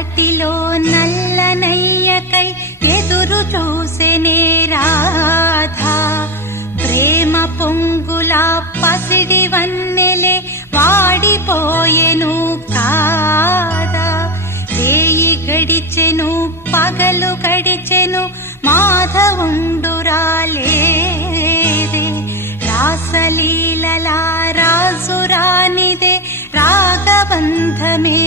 చీకటిలో నల్లనయ్యకై ఎదురు చూసెనే రాధా. ప్రేమ పొంగుల పసిడి వన్నెలే వాడిపోయెను కాదా. రేయి గడిచెను పగలు గడిచెను మాధవుండు రాలేదే. రాసలీలలా రాజురానిదే రాగబంధమే